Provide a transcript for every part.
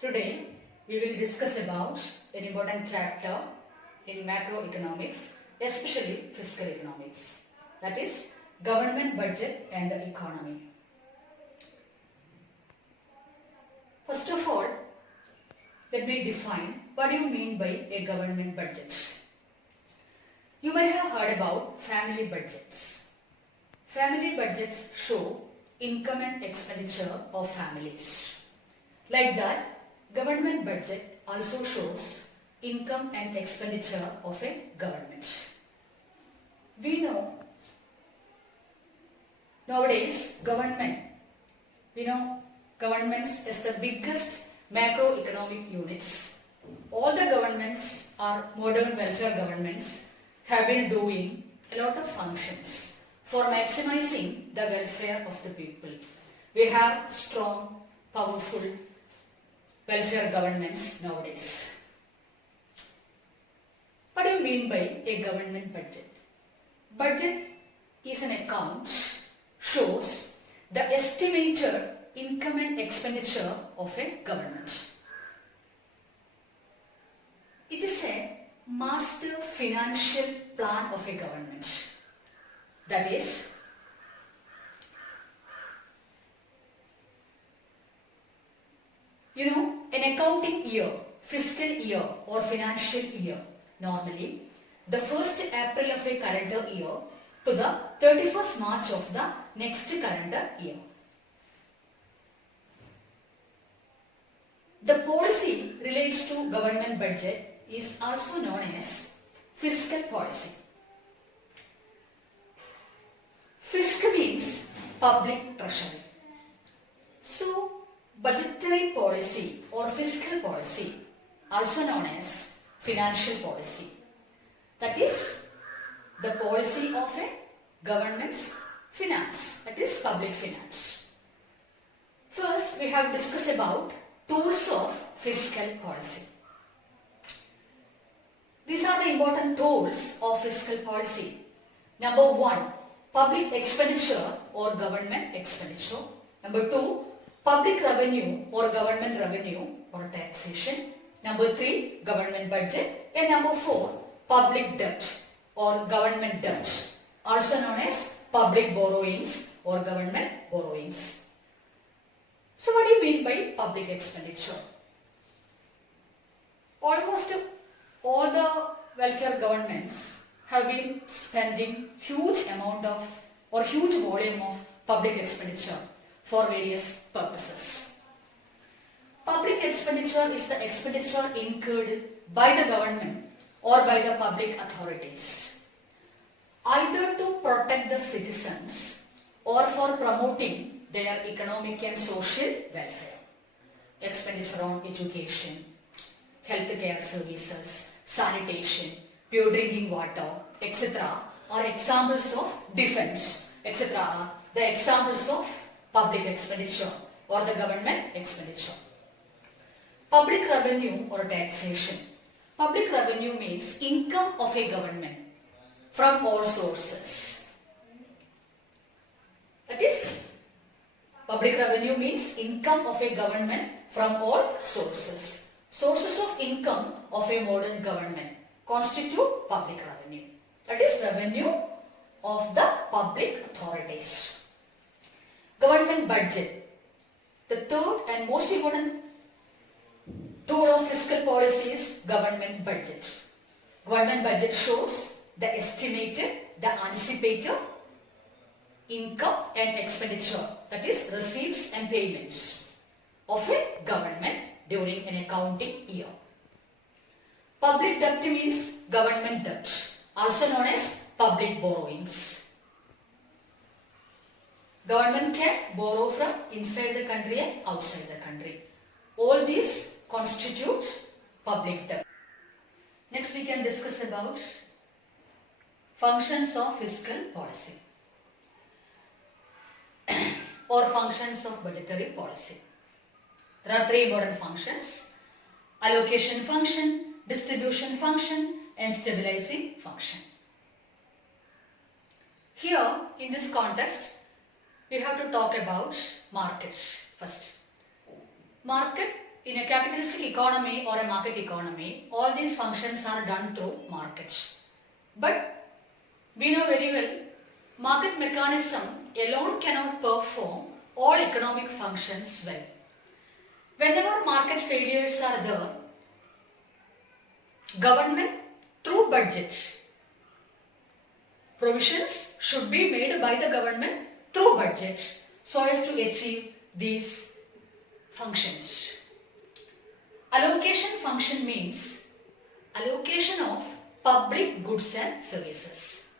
Today we will discuss about an important chapter in macroeconomics, especially fiscal economics, that is government budget and the economy. First of all, let me define what do you mean by a government budget. You might have heard about family budgets. Family budgets show income and expenditure of families. Like that, government budget also shows income and expenditure of a government. We know nowadays governments is the biggest macroeconomic units. All the governments are modern welfare governments have been doing a lot of functions for maximizing the welfare of the people. We have strong, powerful welfare governments nowadays. What do you mean by a government budget? Budget is an account, shows the estimated income and expenditure of a government. It is a master financial plan of a government. That is, an accounting year, fiscal year or financial year, normally the 1st April of a calendar year to the 31st March of the next calendar year. The policy relates to government budget is also known as fiscal policy. Fisc means public treasury. So, budgetary policy or fiscal policy, also known as financial policy, that is the policy of a government's finance, that is public finance. First, we have discussed about tools of fiscal policy. These are the important tools of fiscal policy. Number 1, public expenditure or government expenditure. Number 2, public revenue or government revenue or taxation. Number 3, government budget. And number 4, public debt or government debt, also known as public borrowings or government borrowings. So what do you mean by public expenditure? Almost all the welfare governments have been spending huge amount of or huge volume of public expenditure for various purposes. Public expenditure is the expenditure incurred by the government or by the public authorities, either to protect the citizens or for promoting their economic and social welfare. Expenditure on education, healthcare services, sanitation, pure drinking water, etc. are examples of defense, etc. are the examples of public expenditure or the government expenditure. Public revenue or taxation. Public revenue means income of a government from all sources. That is, public revenue means income of a government from all sources. Sources of income of a modern government constitute public revenue. That is, revenue of the public authorities. Government budget. The third and most important tool of fiscal policy is government budget. Government budget shows the estimated, the anticipated income and expenditure, that is receipts and payments of a government during an accounting year. Public debt means government debt, also known as public borrowings. Government can borrow from inside the country and outside the country. All these constitute public debt. Next we can discuss about functions of fiscal policy or functions of budgetary policy. There are 3 important functions: allocation function, distribution function and stabilizing function. Here in this context we have to talk about markets first. Market in a capitalistic economy or a market economy, all these functions are done through markets. But we know very well, market mechanism alone cannot perform all economic functions well. Whenever market failures are there, government through budget, provisions should be made by the government through budget so as to achieve these functions. Allocation function means allocation of public goods and services.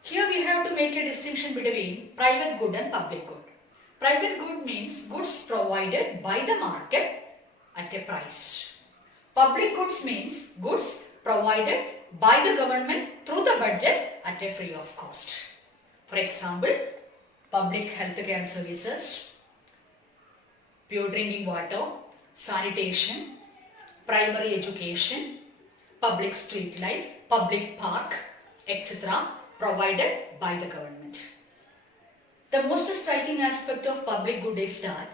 Here we have to make a distinction between private good and public good. Private good means goods provided by the market at a price. Public goods means goods provided by the government through the budget at a free of cost. For example, public health care services, pure drinking water, sanitation, primary education, public street light, public park, etc. provided by the government. The most striking aspect of public good is that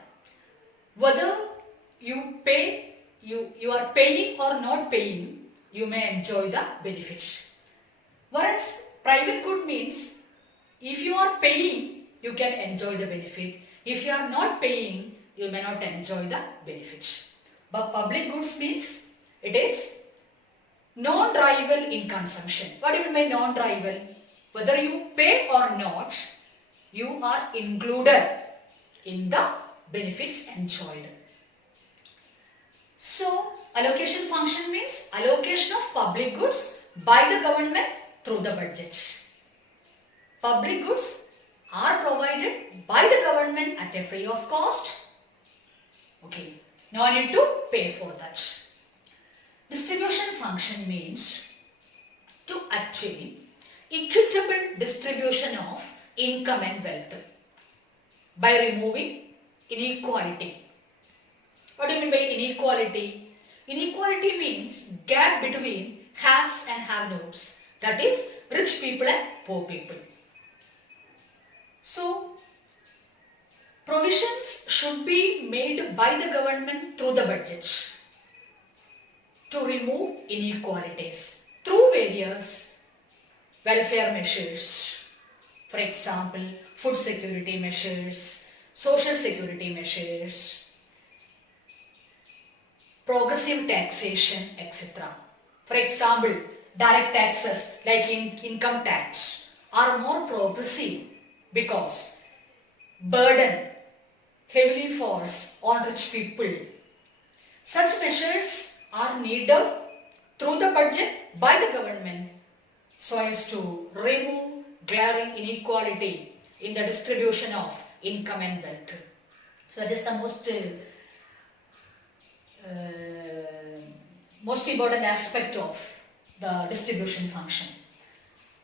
whether you are paying or not paying, you may enjoy the benefits. Whereas private good means if you are paying, you can enjoy the benefit. If you are not paying, you may not enjoy the benefits. But public goods means it is non-rival in consumption. What do you mean by non-rival? Whether you pay or not, you are included in the benefits enjoyed. So, allocation function means allocation of public goods by the government through the budget. Public goods are provided by the government at a free of cost. Okay, no need to pay for that. Distribution function means to attain equitable distribution of income and wealth by removing inequality. What do you mean by inequality? Inequality means gap between haves and have-nots, that is rich people and poor people. So, provisions should be made by the government through the budget to remove inequalities through various welfare measures. For example, food security measures, social security measures, progressive taxation, etc. For example, direct taxes like income tax are more progressive because burden heavily falls on rich people. Such measures are needed through the budget by the government so as to remove glaring inequality in the distribution of income and wealth. So that is the most important aspect of the distribution function.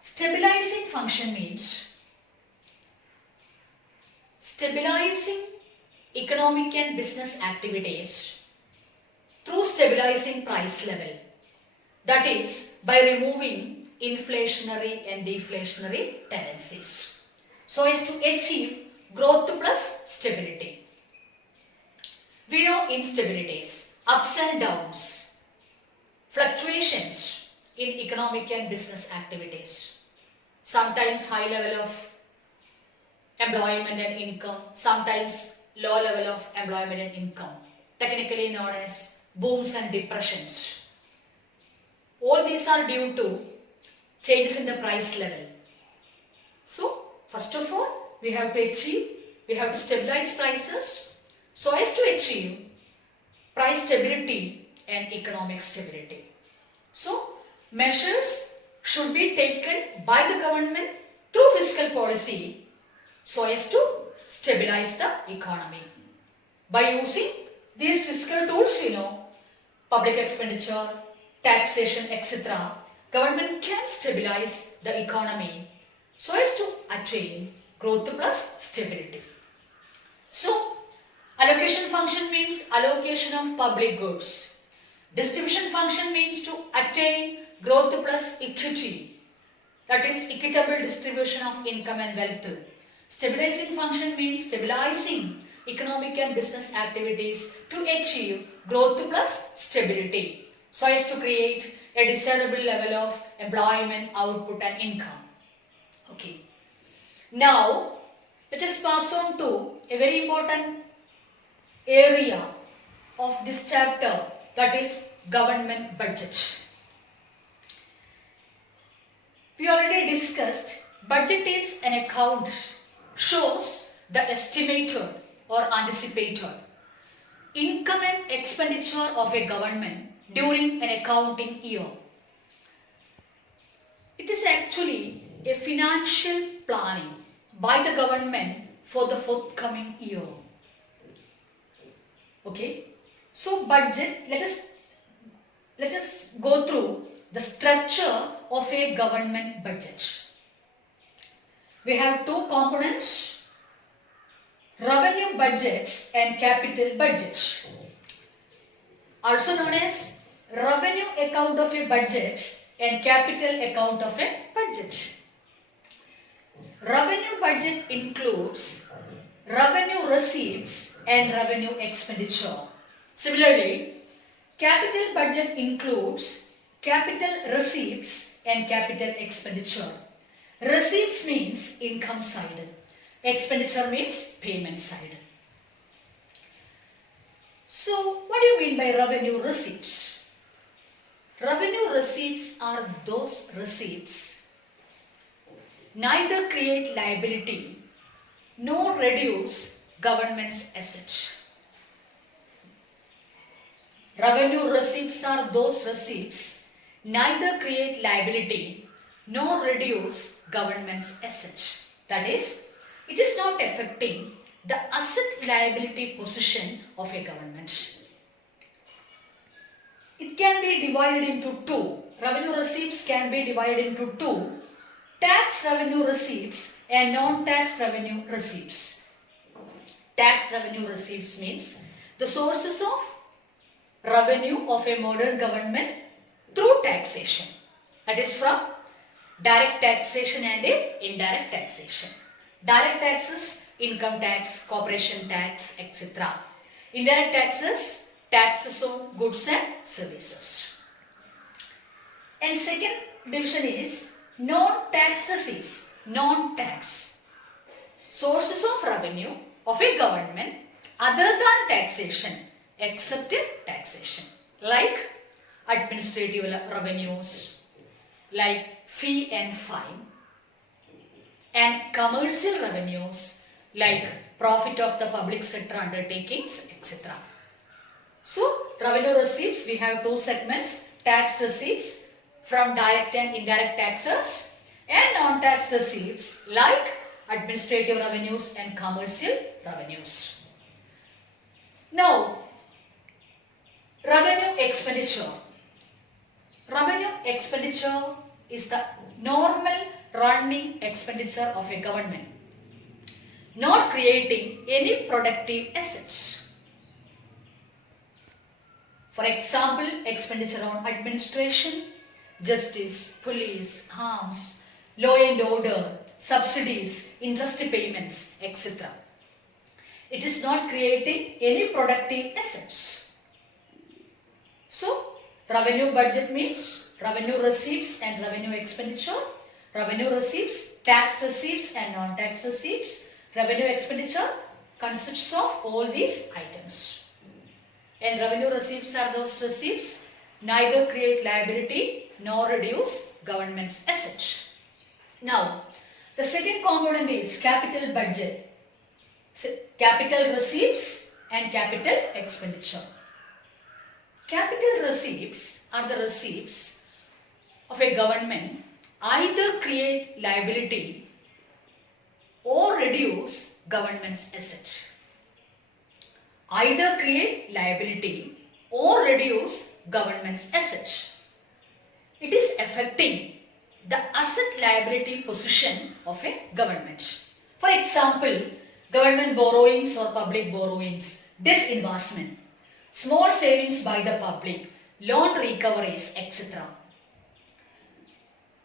Stabilizing function means stabilizing economic and business activities through stabilizing price level, that is by removing inflationary and deflationary tendencies so as to achieve growth plus stability. We know instabilities, ups and downs, fluctuations in economic and business activities, sometimes high level of employment and income, sometimes low level of employment and income, technically known as booms and depressions. All these are due to changes in the price level. So, first of all, we have to stabilize prices so as to achieve price stability and economic stability. So, measures should be taken by the government through fiscal policy so as to stabilize the economy. By using these fiscal tools, public expenditure, taxation, etc., government can stabilize the economy so as to attain growth plus stability. So, allocation function means allocation of public goods. Distribution function means to attain growth plus equity, that is equitable distribution of income and wealth. Stabilizing function means stabilizing economic and business activities to achieve growth plus stability, so as to create a desirable level of employment, output and income. Okay. Now, let us pass on to a very important area of this chapter, that is government budget. We already discussed budget is an account, shows the estimated or anticipated income and expenditure of a government during an accounting year. It is actually a financial planning by the government for the forthcoming year. Okay, so budget, let us go through the structure of a government budget. We have two components, revenue budget and capital budget, also known as revenue account of a budget and capital account of a budget. Revenue budget includes revenue receipts and revenue expenditure. Similarly, capital budget includes capital receipts and capital expenditure. Receipts means income side, expenditure means payment side. So, what do you mean by revenue receipts? Revenue receipts are those receipts neither create liability nor reduce government's assets. Revenue receipts are those receipts neither create liability nor reduce government's assets. That is, it is not affecting the asset liability position of a government. It can be divided into two. Revenue receipts can be divided into two: tax revenue receipts and non-tax revenue receipts. Tax revenue receipts means the sources of revenue of a modern government through taxation. That is from direct taxation and indirect taxation. Direct taxes, income tax, corporation tax, etc. Indirect taxes, taxes on goods and services. And second division is non-tax receipts, non-tax. Sources of revenue of a government other than taxation, except taxation, like administrative revenues, like fee and fine, and commercial revenues, like profit of the public sector undertakings, etc. So, revenue receipts, we have two segments: tax receipts from direct and indirect taxes, and non-tax receipts like administrative revenues and commercial revenues. Now, revenue expenditure. Revenue expenditure is the normal running expenditure of a government, not creating any productive assets. For example, expenditure on administration, justice, police, arms, law and order, subsidies, interest payments, etc. It is not creating any productive assets. So, revenue budget means revenue receipts and revenue expenditure. Revenue receipts, tax receipts and non-tax receipts. Revenue expenditure consists of all these items. And revenue receipts are those receipts neither create liability nor reduce government's assets. Now, the second component is capital budget. Capital receipts and capital expenditure. Capital receipts are the receipts of a government either create liability or reduce government's assets. Either create liability or reduce government's assets. It is affecting the asset liability position of a government. For example, government borrowings or public borrowings, disinvestment, small savings by the public, loan recoveries, etc.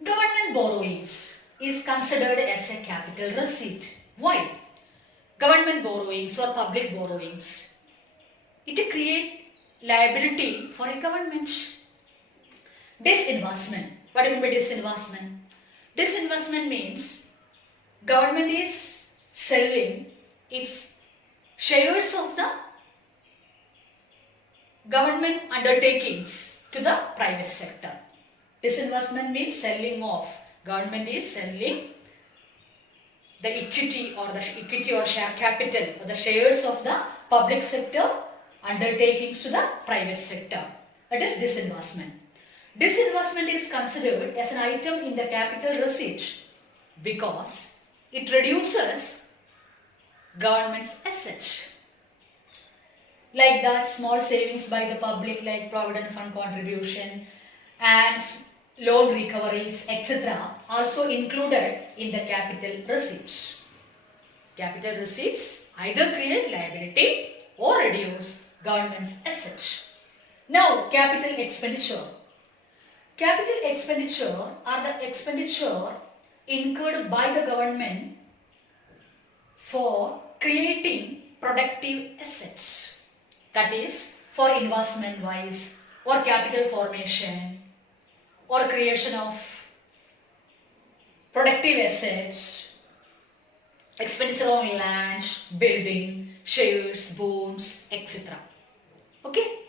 Government borrowings is considered as a capital receipt. Why? government borrowings or public borrowings, it create liability for a government. Disinvestment. What do you mean by disinvestment? Disinvestment means government is selling its shares of the government undertakings to the private sector. Disinvestment means selling off. Government is selling the equity or share capital or the shares of the public sector undertakings to the private sector. That is disinvestment. Disinvestment is considered as an item in the capital receipt because it reduces government's assets. Like the small savings by the public like provident fund contribution and loan recoveries etc. also included in the capital receipts. Capital receipts either create liability or reduce government's assets. Now capital expenditure. Capital expenditure are the expenditure incurred by the government for creating productive assets. That is for investment wise or capital formation or creation of productive assets, expenditure on land, building, shares, bonds, etc. Okay.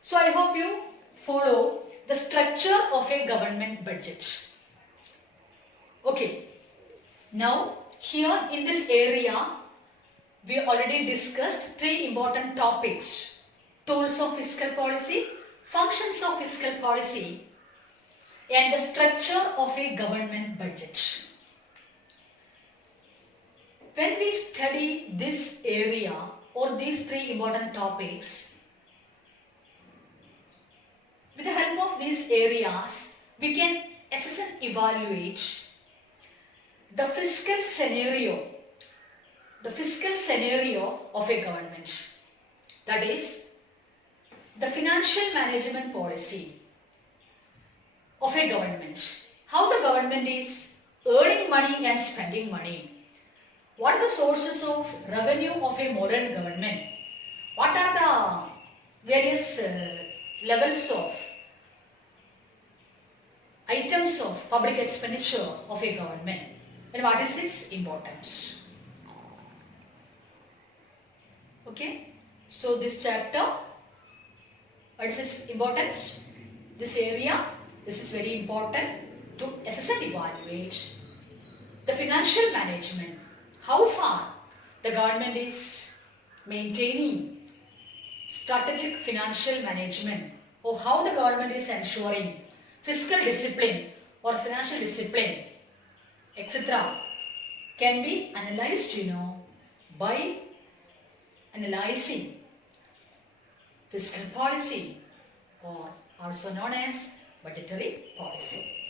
So I hope you follow the structure of a government budget. Okay. Now here in this area we already discussed three important topics: tools of fiscal policy, functions of fiscal policy, and the structure of a government budget. When we study this area or these three important topics, with the help of these areas, we can assess and evaluate the fiscal scenario of a government. That is, the financial management policy of a government. How the government is earning money and spending money. What are the sources of revenue of a modern government? What are the various levels of items of public expenditure of a government, and what is its importance? Okay, so this chapter, what is its importance? This area, this is very important to assess and evaluate the financial management. How far the government is maintaining strategic financial management, or how the government is ensuring fiscal discipline or financial discipline, etc. can be analyzed, by analyzing fiscal policy, or also known as budgetary policy.